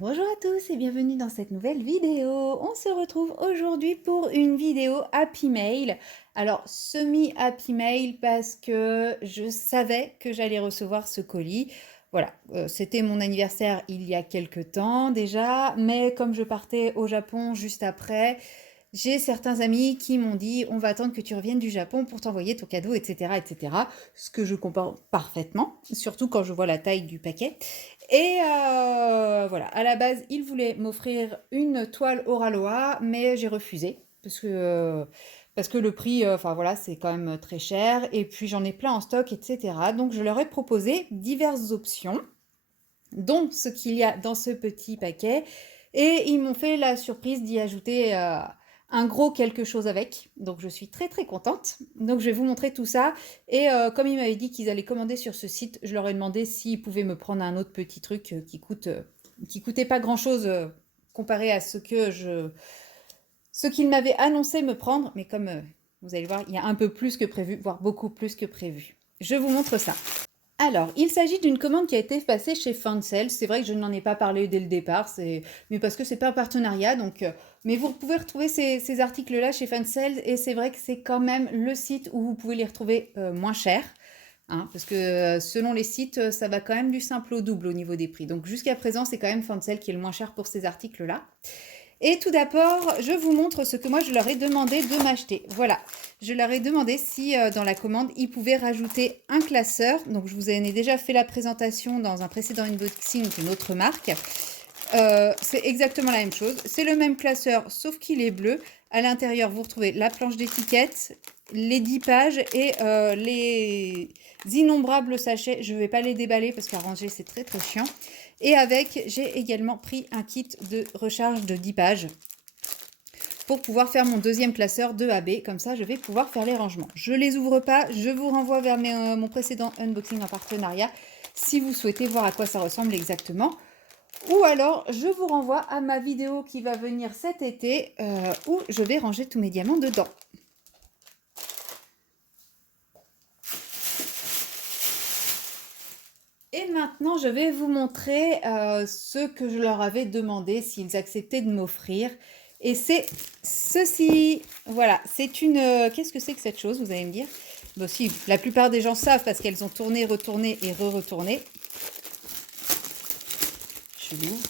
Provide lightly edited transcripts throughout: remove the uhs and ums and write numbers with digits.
Bonjour à tous et bienvenue dans cette nouvelle vidéo. On se retrouve aujourd'hui pour une vidéo Happy Mail. Alors, semi-Happy Mail parce que je savais que j'allais recevoir ce colis. Voilà, c'était mon anniversaire il y a quelques temps déjà, mais comme je partais au Japon juste après, j'ai certains amis qui m'ont dit on va attendre que tu reviennes du Japon pour t'envoyer ton cadeau, etc., etc. Ce que je comprends parfaitement, surtout quand je vois la taille du paquet. Et voilà, à la base, ils voulaient m'offrir une toile Oraloa, mais j'ai refusé parce que le prix, enfin voilà, c'est quand même très cher. Et puis j'en ai plein en stock, etc. Donc je leur ai proposé diverses options, dont ce qu'il y a dans ce petit paquet. Et ils m'ont fait la surprise d'y ajouter un gros quelque chose avec. Donc je suis très très contente. Donc je vais vous montrer tout ça. Et comme ils m'avaient dit qu'ils allaient commander sur ce site, je leur ai demandé s'ils pouvaient me prendre un autre petit truc qui coûtait pas grand chose comparé à ce qu'ils m'avaient annoncé me prendre. Mais comme vous allez voir, il y a un peu plus que prévu, voire beaucoup plus que prévu. Je vous montre ça. Alors, il s'agit d'une commande qui a été passée chez Fancel. C'est vrai que je n'en ai pas parlé dès le départ, mais parce que c'est pas un partenariat. Mais vous pouvez retrouver ces articles-là chez Fancel et c'est vrai que c'est quand même le site où vous pouvez les retrouver moins cher. Hein, parce que selon les sites, ça va quand même du simple au double au niveau des prix. Donc jusqu'à présent, c'est quand même Fancel qui est le moins cher pour ces articles-là. Et tout d'abord, je vous montre ce que moi je leur ai demandé de m'acheter. Voilà, je leur ai demandé si dans la commande, ils pouvaient rajouter un classeur. Donc je vous en ai déjà fait la présentation dans un précédent unboxing d'une autre marque. C'est exactement la même chose. C'est le même classeur, sauf qu'il est bleu. À l'intérieur, vous retrouvez la planche d'étiquette, les 10 pages et les innombrables sachets. Je ne vais pas les déballer parce qu'à ranger, c'est très très chiant. Et avec, j'ai également pris un kit de recharge de 10 pages pour pouvoir faire mon deuxième classeur de AB. Comme ça, je vais pouvoir faire les rangements. Je ne les ouvre pas. Je vous renvoie vers mon précédent unboxing en partenariat si vous souhaitez voir à quoi ça ressemble exactement. Ou alors, je vous renvoie à ma vidéo qui va venir cet été où je vais ranger tous mes diamants dedans. Et maintenant, je vais vous montrer ce que je leur avais demandé s'ils acceptaient de m'offrir. Et c'est ceci. Voilà, c'est une... qu'est-ce que c'est que cette chose, vous allez me dire? Bon, si, la plupart des gens savent parce qu'elles ont tourné, retourné et re-retourné. Je l'ouvre.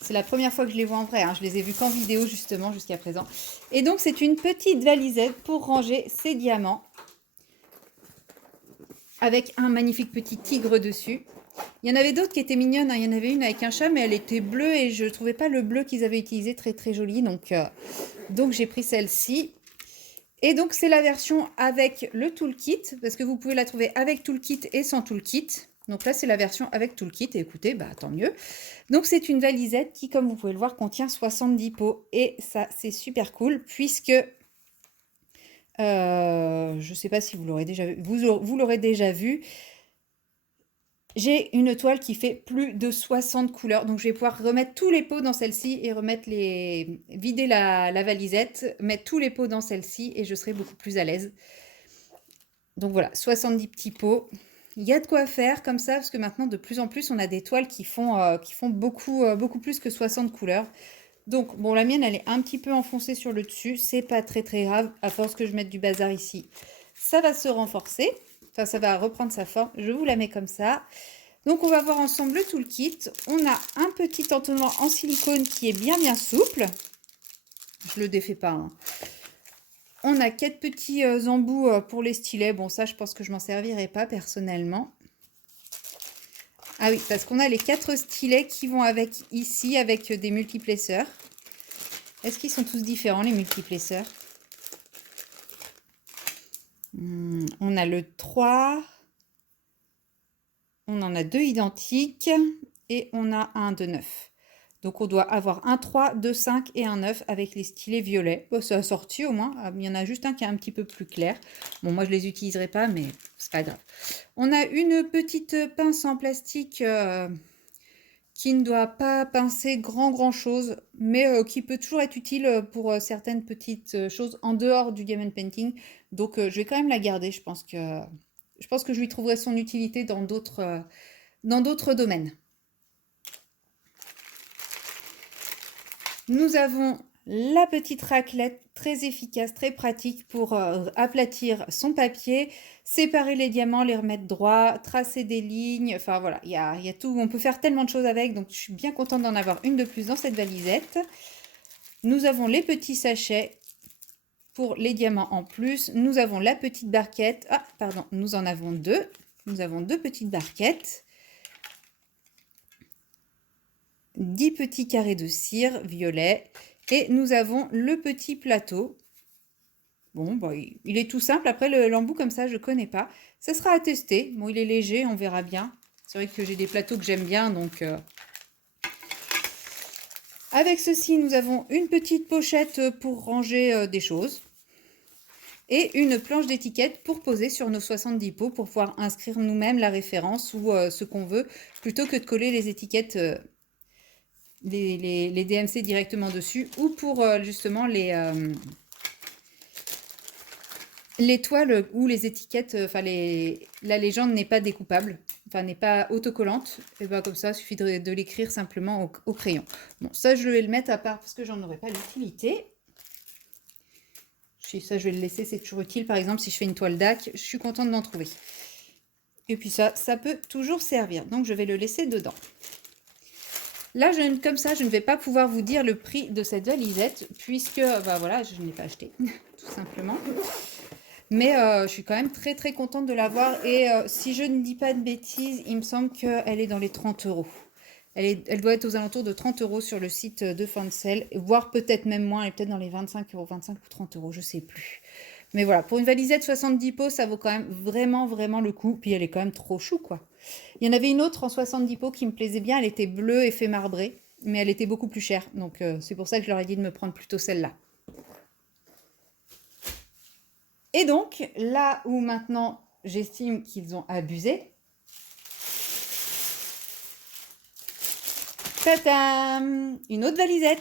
C'est la première fois que je les vois en vrai. Hein. Je les ai vus qu'en vidéo, justement, jusqu'à présent. Et donc, c'est une petite valisette pour ranger ces diamants. Avec un magnifique petit tigre dessus. Il y en avait d'autres qui étaient mignonnes. Hein. Il y en avait une avec un chat, mais elle était bleue et je ne trouvais pas le bleu qu'ils avaient utilisé très très joli. Donc j'ai pris celle-ci. Et donc c'est la version avec le toolkit, parce que vous pouvez la trouver avec toolkit et sans toolkit. Donc là c'est la version avec toolkit et écoutez, bah tant mieux. Donc c'est une valisette qui, comme vous pouvez le voir, contient 70 pots. Et ça c'est super cool puisque je ne sais pas si vous l'aurez déjà vu, vous l'aurez déjà vu. J'ai une toile qui fait plus de 60 couleurs, donc je vais pouvoir remettre tous les pots dans celle-ci et vider la valisette, mettre tous les pots dans celle-ci et je serai beaucoup plus à l'aise. Donc voilà, 70 petits pots. Il y a de quoi faire comme ça, parce que maintenant, de plus en plus, on a des toiles qui font beaucoup plus que 60 couleurs. Donc, bon, la mienne, elle est un petit peu enfoncée sur le dessus. C'est pas très très grave, à force que je mette du bazar ici. Ça va se renforcer, enfin, ça va reprendre sa forme. Je vous la mets comme ça. Donc, on va voir ensemble le toolkit. On a un petit entonnoir en silicone qui est bien bien souple. Je le défais pas, hein. On a 4 petits embouts pour les stylets. Bon, ça, je pense que je m'en servirai pas personnellement. Ah oui, parce qu'on a les 4 stylets qui vont avec ici, avec des multiplesseurs. Est-ce qu'ils sont tous différents, les multiplesseurs? On a le 3. On en a 2 identiques. Et on a un de 9. Donc on doit avoir un 3, 2, 5 et un 9 avec les stylets violets. Bon, c'est assorti au moins. Il y en a juste un qui est un petit peu plus clair. Bon, moi je les utiliserai pas, mais c'est pas grave. On a une petite pince en plastique qui ne doit pas pincer grand chose, mais qui peut toujours être utile pour certaines petites choses en dehors du diamond painting. Donc je vais quand même la garder. Je pense que je lui trouverai son utilité dans d'autres domaines. Nous avons la petite raclette, très efficace, très pratique pour aplatir son papier, séparer les diamants, les remettre droits, tracer des lignes, enfin voilà, il y a tout, on peut faire tellement de choses avec, donc je suis bien contente d'en avoir une de plus dans cette valisette. Nous avons les petits sachets pour les diamants en plus. Nous avons la petite barquette. Ah, pardon, nous en avons deux. Nous avons deux petites barquettes. 10 petits carrés de cire violet. Et nous avons le petit plateau. Bon, bah, il est tout simple. Après, l'embout comme ça, je ne connais pas. Ça sera à tester. Bon, il est léger, on verra bien. C'est vrai que j'ai des plateaux que j'aime bien, donc... Avec ceci, nous avons une petite pochette pour ranger des choses. Et une planche d'étiquette pour poser sur nos 70 pots pour pouvoir inscrire nous-mêmes la référence ou ce qu'on veut, plutôt que de coller les étiquettes, les DMC directement dessus, ou pour justement les toiles où les étiquettes, enfin la légende n'est pas découpable, enfin n'est pas autocollante, et bien comme ça, il suffit de l'écrire simplement au crayon. Bon, ça je vais le mettre à part parce que j'en aurai pas l'utilité. Ça, je vais le laisser, c'est toujours utile. Par exemple, si je fais une toile d'ac, je suis contente d'en trouver. Et puis ça peut toujours servir. Donc, je vais le laisser dedans. Là, comme ça, je ne vais pas pouvoir vous dire le prix de cette valisette, puisque, bah voilà, je ne l'ai pas acheté, tout simplement. Mais je suis quand même très, très contente de l'avoir. Et si je ne dis pas de bêtises, il me semble qu'elle est dans les 30 €. Elle doit être aux alentours de 30 € sur le site de Fancel, voire peut-être même moins, elle est peut-être dans les 25 €, 25 ou 30 €, je ne sais plus. Mais voilà, pour une valisette 70 pots, ça vaut quand même vraiment, vraiment le coup. Puis elle est quand même trop chou, quoi. Il y en avait une autre en 70 pots qui me plaisait bien, elle était bleue, effet marbré, mais elle était beaucoup plus chère. Donc c'est pour ça que je leur ai dit de me prendre plutôt celle-là. Et donc, là où maintenant j'estime qu'ils ont abusé, tadam, une autre valisette.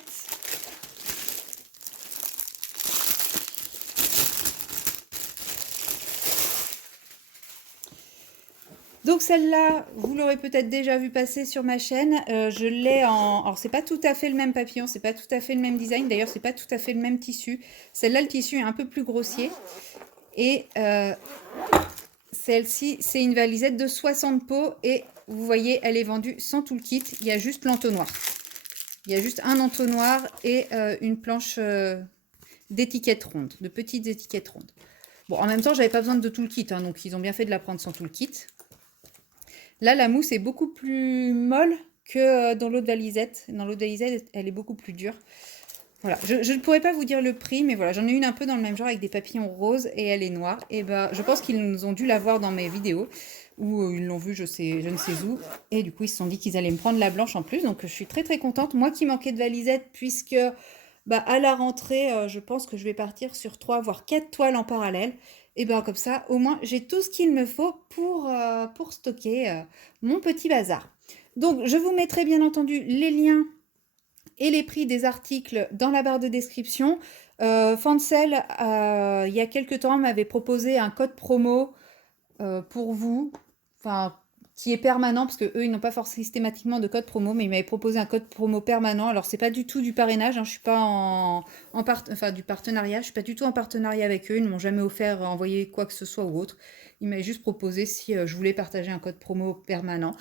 Donc celle-là, vous l'aurez peut-être déjà vu passer sur ma chaîne. Je l'ai en... Alors c'est pas tout à fait le même papillon, c'est pas tout à fait le même design. D'ailleurs, c'est pas tout à fait le même tissu. Celle-là, le tissu est un peu plus grossier. Et celle-ci, c'est une valisette de 60 pots. Et vous voyez, elle est vendue sans tout le kit. Il y a juste l'entonnoir. Il y a juste un entonnoir et une planche d'étiquettes rondes, de petites étiquettes rondes. Bon, en même temps, j'avais pas besoin de tout le kit, hein, donc ils ont bien fait de la prendre sans tout le kit. Là, la mousse est beaucoup plus molle que dans l'autre valisette. Dans l'autre valisette, elle est beaucoup plus dure. Voilà, je ne pourrais pas vous dire le prix, mais voilà, j'en ai une un peu dans le même genre avec des papillons roses et elle est noire. Et ben, je pense qu'ils nous ont dû la voir dans mes vidéos ou ils l'ont vue, je ne sais où. Et du coup, ils se sont dit qu'ils allaient me prendre la blanche en plus. Donc, je suis très très contente. Moi qui manquais de valisette, puisque bah, à la rentrée, je pense que je vais partir sur 3 voire 4 toiles en parallèle. Et bien comme ça, au moins, j'ai tout ce qu'il me faut pour stocker mon petit bazar. Donc, je vous mettrai bien entendu les liens et les prix des articles dans la barre de description. Fancel, il y a quelques temps, m'avait proposé un code promo pour vous, enfin, qui est permanent, parce qu'eux, ils n'ont pas forcément systématiquement de code promo, mais ils m'avaient proposé un code promo permanent. Alors, c'est pas du tout du parrainage, hein, je suis pas du partenariat, je suis pas du tout en partenariat avec eux, ils ne m'ont jamais offert, envoyé quoi que ce soit ou autre. Ils m'avaient juste proposé si je voulais partager un code promo permanent.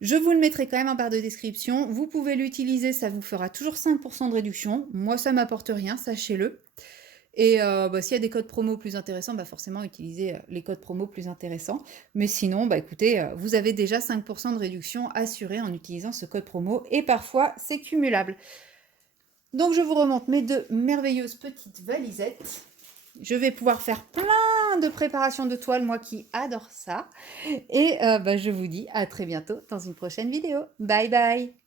Je vous le mettrai quand même en barre de description. Vous pouvez l'utiliser, ça vous fera toujours 5% de réduction. Moi, ça m'apporte rien, sachez-le. Et bah, s'il y a des codes promo plus intéressants, bah, forcément, utilisez les codes promo plus intéressants. Mais sinon, bah, écoutez, vous avez déjà 5% de réduction assurée en utilisant ce code promo. Et parfois, c'est cumulable. Donc, je vous remonte mes deux merveilleuses petites valisettes. Je vais pouvoir faire plein de préparations de toiles, moi qui adore ça. Et bah, je vous dis à très bientôt dans une prochaine vidéo. Bye bye!